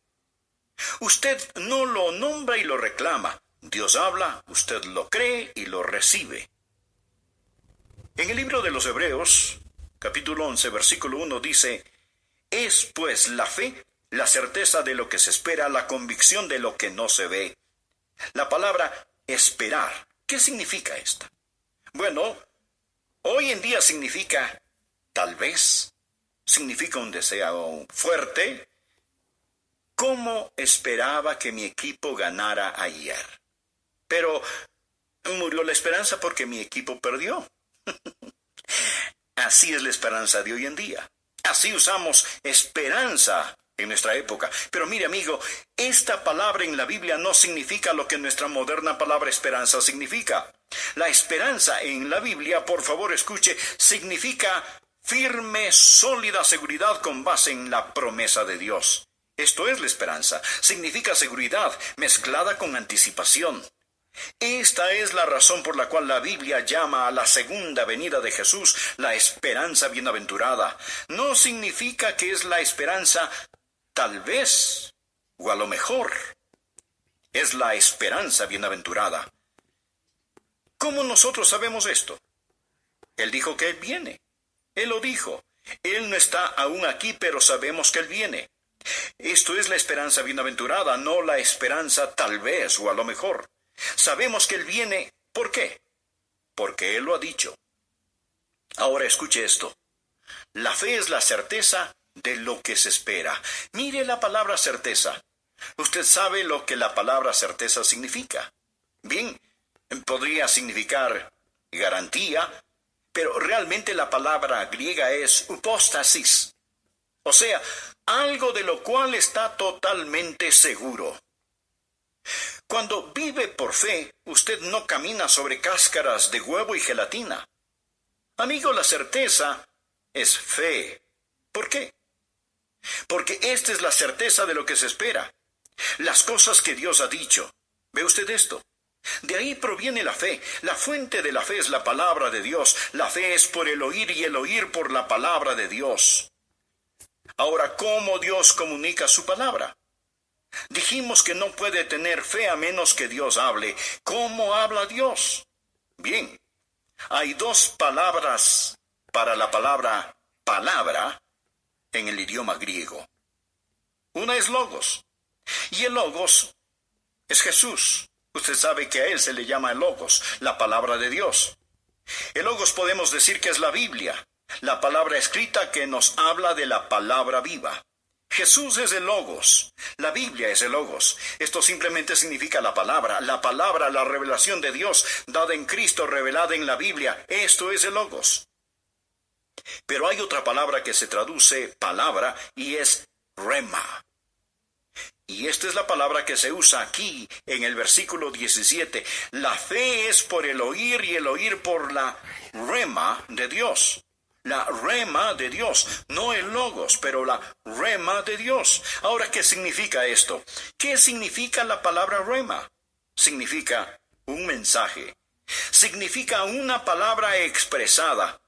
Usted no lo nombra y lo reclama. Dios habla, usted lo cree y lo recibe. En el libro de los Hebreos, capítulo 11, versículo 1 dice: es pues la fe, la certeza de lo que se espera, la convicción de lo que no se ve. La palabra esperar, ¿qué significa esta? Bueno, hoy en día significa tal vez, significa un deseo fuerte. ¿Cómo esperaba que mi equipo ganara ayer? Pero murió la esperanza porque mi equipo perdió. Así es la esperanza de hoy en día. Así usamos esperanza en nuestra época. Pero mire, amigo, esta palabra en la Biblia no significa lo que nuestra moderna palabra esperanza significa. La esperanza en la Biblia, por favor escuche, significa firme, sólida seguridad con base en la promesa de Dios. Esto es la esperanza. Significa seguridad mezclada con anticipación. Esta es la razón por la cual la Biblia llama a la segunda venida de Jesús la esperanza bienaventurada. No significa que es la esperanza tal vez o a lo mejor. Es la esperanza bienaventurada. ¿Cómo nosotros sabemos esto? Él dijo que Él viene. Él lo dijo. Él no está aún aquí, pero sabemos que Él viene. Esto es la esperanza bienaventurada, no la esperanza tal vez o a lo mejor. Sabemos que Él viene. ¿Por qué? Porque Él lo ha dicho. Ahora escuche esto. La fe es la certeza de lo que se espera. Mire la palabra certeza. Usted sabe lo que la palabra certeza significa. Bien, podría significar garantía, pero realmente la palabra griega es upóstasis. O sea, algo de lo cual está totalmente seguro. Cuando vive por fe, usted no camina sobre cáscaras de huevo y gelatina. Amigo, la certeza es fe. ¿Por qué? Porque esta es la certeza de lo que se espera. Las cosas que Dios ha dicho. ¿Ve usted esto? De ahí proviene la fe. La fuente de la fe es la palabra de Dios. La fe es por el oír y el oír por la palabra de Dios. Ahora, ¿cómo Dios comunica su palabra? Dijimos que no puede tener fe a menos que Dios hable. ¿Cómo habla Dios? Bien, hay dos palabras para la palabra palabra en el idioma griego. Una es logos, y el logos es Jesús. Usted sabe que a Él se le llama el logos, la palabra de Dios. El logos podemos decir que es la Biblia, la palabra escrita que nos habla de la palabra viva. Jesús es el logos, la Biblia es el logos. Esto simplemente significa la palabra, la revelación de Dios dada en Cristo, revelada en la Biblia. Esto es el logos. Pero hay otra palabra que se traduce palabra y es rema. Y esta es la palabra que se usa aquí en el versículo 17. La fe es por el oír y el oír por la rema de Dios. La rema de Dios, no el logos, pero la rema de Dios. Ahora, ¿qué significa esto? ¿Qué significa la palabra rema? Significa un mensaje. Significa una palabra expresada.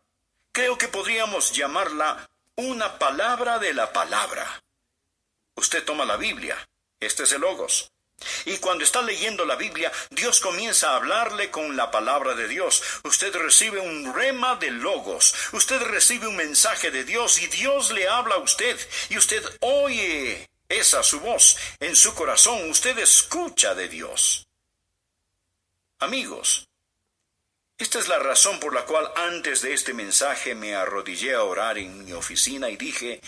Creo que podríamos llamarla una palabra de la palabra. Usted toma la Biblia, este es el logos. Y cuando está leyendo la Biblia, Dios comienza a hablarle con la palabra de Dios. Usted recibe un rema de logos. Usted recibe un mensaje de Dios y Dios le habla a usted. Y usted oye esa su voz en su corazón. Usted escucha de Dios. Amigos, esta es la razón por la cual antes de este mensaje me arrodillé a orar en mi oficina y dije: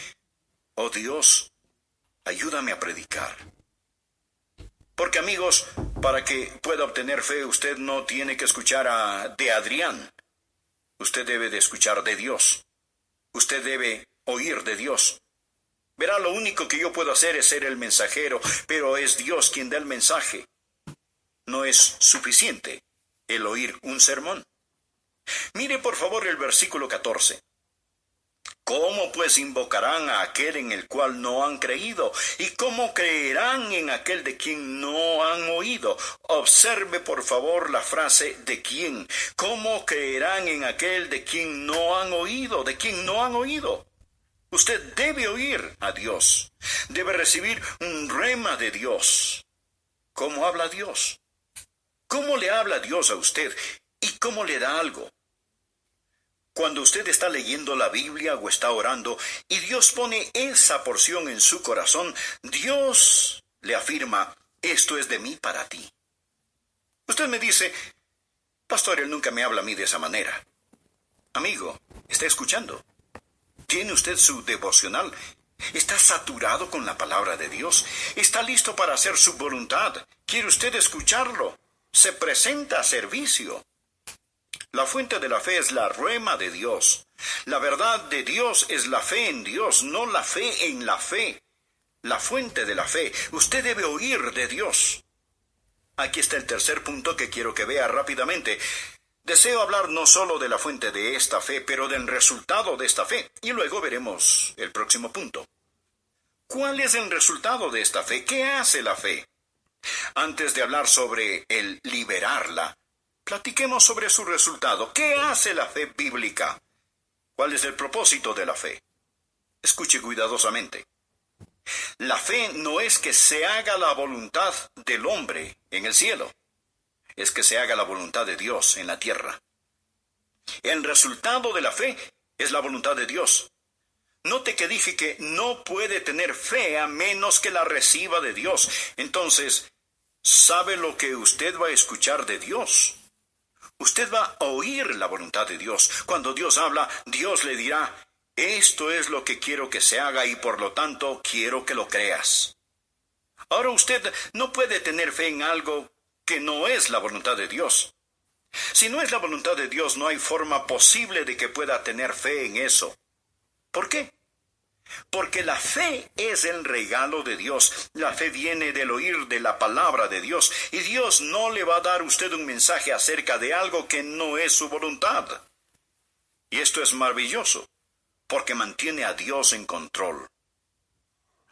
oh Dios, ayúdame a predicar. Porque, amigos, para que pueda obtener fe, usted no tiene que escuchar de Adrián. Usted debe de escuchar de Dios. Usted debe oír de Dios. Verá, lo único que yo puedo hacer es ser el mensajero, pero es Dios quien da el mensaje. No es suficiente el oír un sermón. Mire, por favor, el versículo 14. ¿Cómo pues invocarán a aquel en el cual no han creído? ¿Y cómo creerán en aquel de quien no han oído? Observe por favor la frase ¿de quién? ¿Cómo creerán en aquel de quien no han oído? ¿De quien no han oído? Usted debe oír a Dios. Debe recibir un rema de Dios. ¿Cómo habla Dios? ¿Cómo le habla Dios a usted? ¿Y cómo le da algo? Cuando usted está leyendo la Biblia o está orando y Dios pone esa porción en su corazón, Dios le afirma, esto es de mí para ti. Usted me dice, pastor, él nunca me habla a mí de esa manera. Amigo, ¿está escuchando? ¿Tiene usted su devocional? ¿Está saturado con la palabra de Dios? ¿Está listo para hacer su voluntad? ¿Quiere usted escucharlo? Se presenta a servicio. La fuente de la fe es la rema de Dios. La verdad de Dios es la fe en Dios, no la fe en la fe. La fuente de la fe. Usted debe oír de Dios. Aquí está el tercer punto que quiero que vea rápidamente. Deseo hablar no solo de la fuente de esta fe, pero del resultado de esta fe. Y luego veremos el próximo punto. ¿Cuál es el resultado de esta fe? ¿Qué hace la fe? Antes de hablar sobre el liberarla, platiquemos sobre su resultado. ¿Qué hace la fe bíblica? ¿Cuál es el propósito de la fe? Escuche cuidadosamente. La fe no es que se haga la voluntad del hombre en el cielo. Es que se haga la voluntad de Dios en la tierra. El resultado de la fe es la voluntad de Dios. Note que dije que no puede tener fe a menos que la reciba de Dios. Entonces, ¿sabe lo que usted va a escuchar de Dios? Usted va a oír la voluntad de Dios. Cuando Dios habla, Dios le dirá, esto es lo que quiero que se haga y por lo tanto quiero que lo creas. Ahora usted no puede tener fe en algo que no es la voluntad de Dios. Si no es la voluntad de Dios, no hay forma posible de que pueda tener fe en eso. ¿Por qué? Porque la fe es el regalo de Dios. La fe viene del oír de la palabra de Dios. Y Dios no le va a dar a usted un mensaje acerca de algo que no es su voluntad. Y esto es maravilloso, porque mantiene a Dios en control.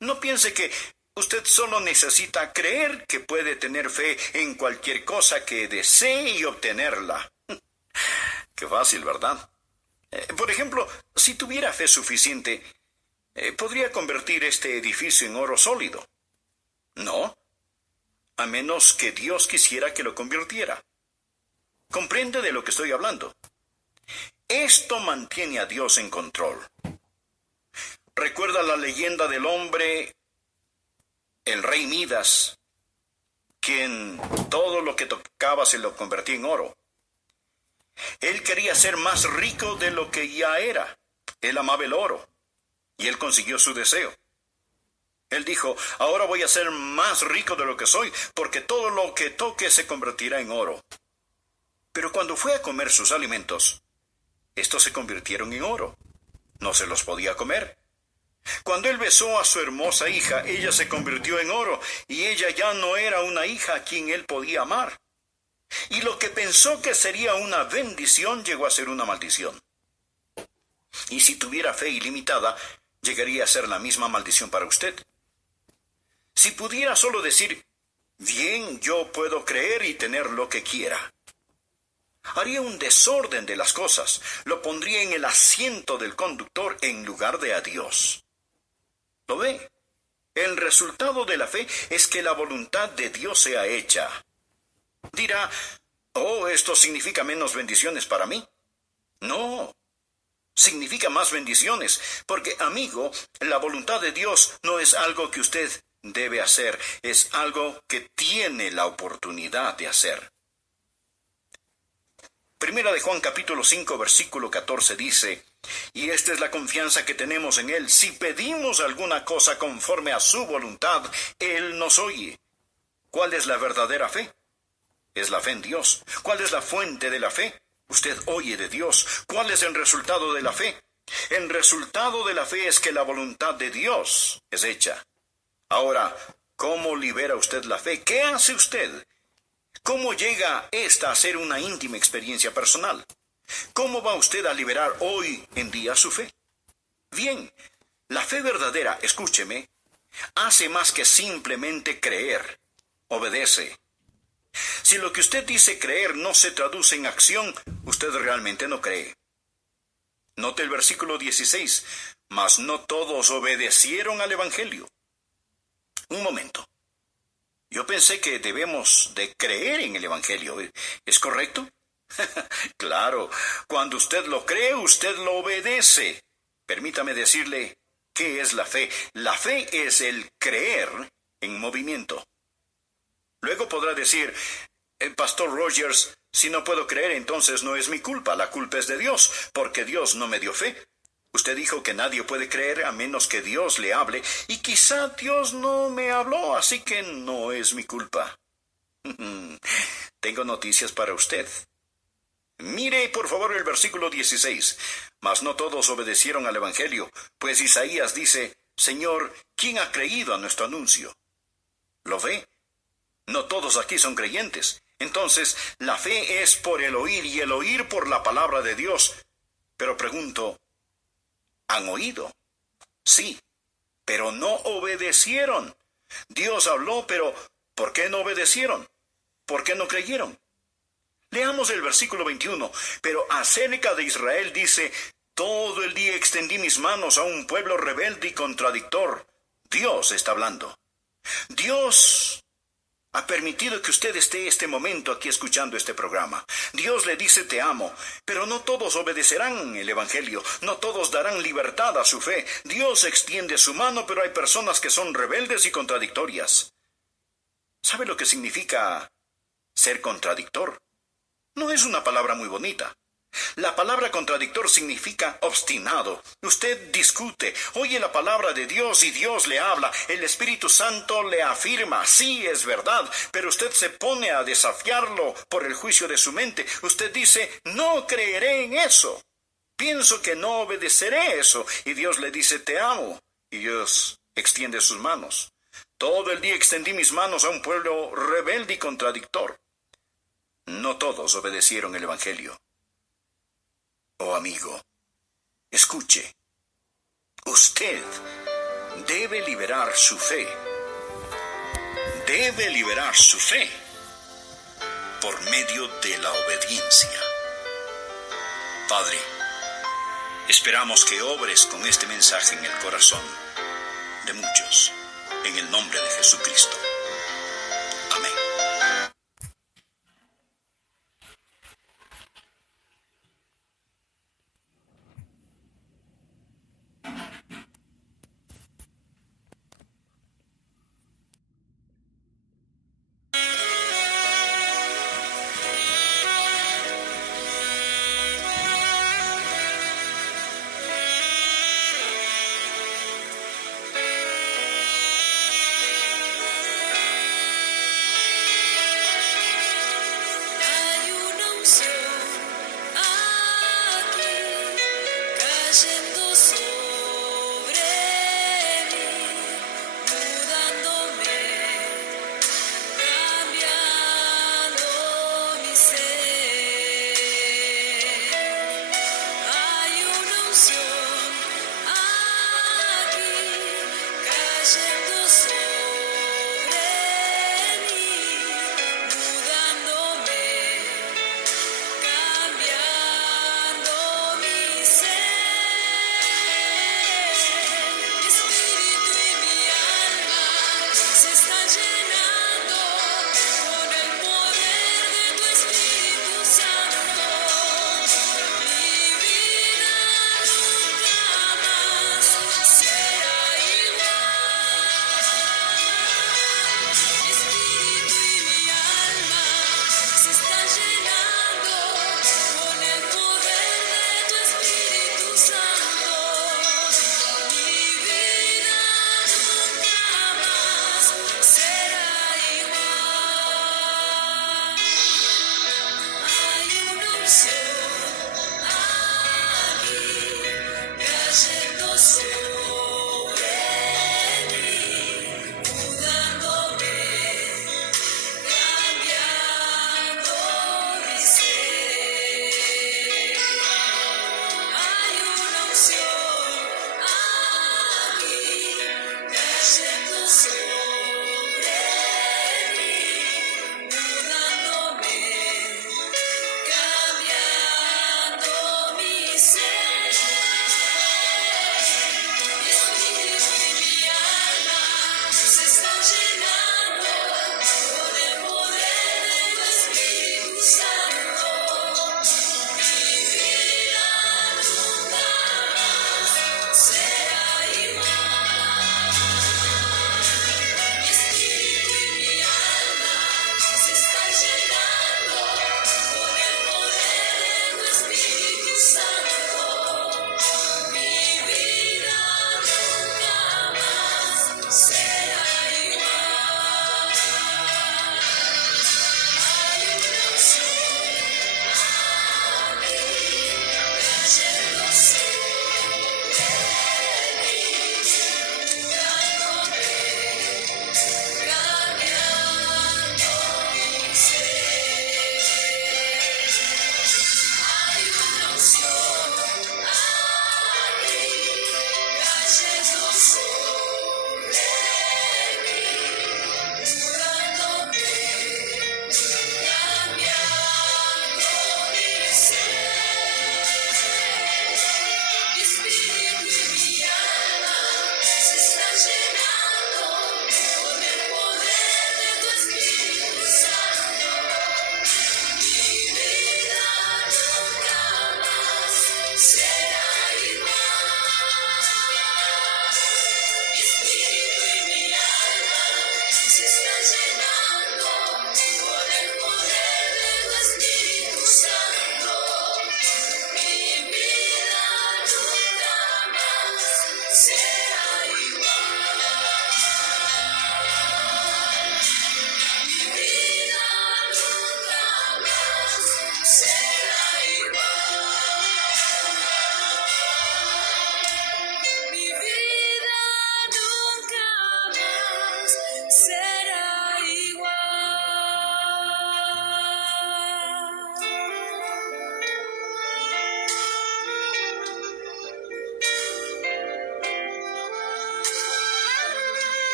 No piense que usted solo necesita creer que puede tener fe en cualquier cosa que desee y obtenerla. Qué fácil, ¿verdad? Por ejemplo, si tuviera fe suficiente, ¿podría convertir este edificio en oro sólido? No, a menos que Dios quisiera que lo convirtiera. ¿Comprende de lo que estoy hablando? Esto mantiene a Dios en control. ¿Recuerda la leyenda del hombre, el rey Midas, quien todo lo que tocaba se lo convertía en oro? Él quería ser más rico de lo que ya era. Él amaba el oro. Y él consiguió su deseo. Él dijo, ahora voy a ser más rico de lo que soy, porque todo lo que toque se convertirá en oro. Pero cuando fue a comer sus alimentos, estos se convirtieron en oro. No se los podía comer. Cuando él besó a su hermosa hija, ella se convirtió en oro, y ella ya no era una hija a quien él podía amar. Y lo que pensó que sería una bendición llegó a ser una maldición. Y si tuviera fe ilimitada, llegaría a ser la misma maldición para usted. Si pudiera solo decir, bien, yo puedo creer y tener lo que quiera, haría un desorden de las cosas, lo pondría en el asiento del conductor en lugar de a Dios. ¿Lo ve? El resultado de la fe es que la voluntad de Dios sea hecha. Dirá, oh, esto significa menos bendiciones para mí. No, significa más bendiciones, porque, amigo, la voluntad de Dios no es algo que usted debe hacer, es algo que tiene la oportunidad de hacer. Primera de Juan capítulo 5 versículo 14 dice, y esta es la confianza que tenemos en Él, si pedimos alguna cosa conforme a su voluntad, Él nos oye. ¿Cuál es la verdadera fe? Es la fe en Dios. ¿Cuál es la fuente de la fe? Usted oye de Dios. ¿Cuál es el resultado de la fe? El resultado de la fe es que la voluntad de Dios es hecha. Ahora, ¿cómo libera usted la fe? ¿Qué hace usted? ¿Cómo llega esta a ser una íntima experiencia personal? ¿Cómo va usted a liberar hoy en día su fe? Bien, la fe verdadera, escúcheme, hace más que simplemente creer. Obedece. Si lo que usted dice creer no se traduce en acción, usted realmente no cree. Note el versículo 16. mas no todos obedecieron al Evangelio. Un momento. Yo pensé que debemos de creer en el Evangelio. ¿Es correcto? Claro, cuando usted lo cree, usted lo obedece. Permítame decirle, ¿qué es la fe? La fe es el creer en movimiento. Luego podrá decir, Pastor Rogers, si no puedo creer, entonces no es mi culpa, la culpa es de Dios, porque Dios no me dio fe. Usted dijo que nadie puede creer a menos que Dios le hable, y quizá Dios no me habló, así que no es mi culpa. Tengo noticias para usted. Mire, por favor, el versículo 16. Mas no todos obedecieron al Evangelio, pues Isaías dice, Señor, ¿quién ha creído a nuestro anuncio? ¿Lo ve? No todos aquí son creyentes. Entonces, la fe es por el oír y el oír por la palabra de Dios. Pero pregunto, ¿han oído? Sí, pero no obedecieron. Dios habló, pero ¿por qué no obedecieron? ¿Por qué no creyeron? Leamos el versículo 21. Pero acerca de Israel dice, todo el día extendí mis manos a un pueblo rebelde y contradictor. Dios está hablando. Dios ha permitido que usted esté este momento aquí escuchando este programa. Dios le dice te amo, pero no todos obedecerán el Evangelio, no todos darán libertad a su fe. Dios extiende su mano, pero hay personas que son rebeldes y contradictorias. ¿Sabe lo que significa ser contradictor? No es una palabra muy bonita. La palabra contradictor significa obstinado. Usted discute, oye la palabra de Dios y Dios le habla. El Espíritu Santo le afirma, sí, es verdad, pero usted se pone a desafiarlo por el juicio de su mente. Usted dice, no creeré en eso. Pienso que no obedeceré eso. Y Dios le dice, te amo. Y Dios extiende sus manos. Todo el día extendí mis manos a un pueblo rebelde y contradictor. No todos obedecieron el Evangelio. Oh amigo, escuche. Usted debe liberar su fe. Debe liberar su fe por medio de la obediencia. Padre, esperamos que obres con este mensaje en el corazón de muchos, en el nombre de Jesucristo. Amén.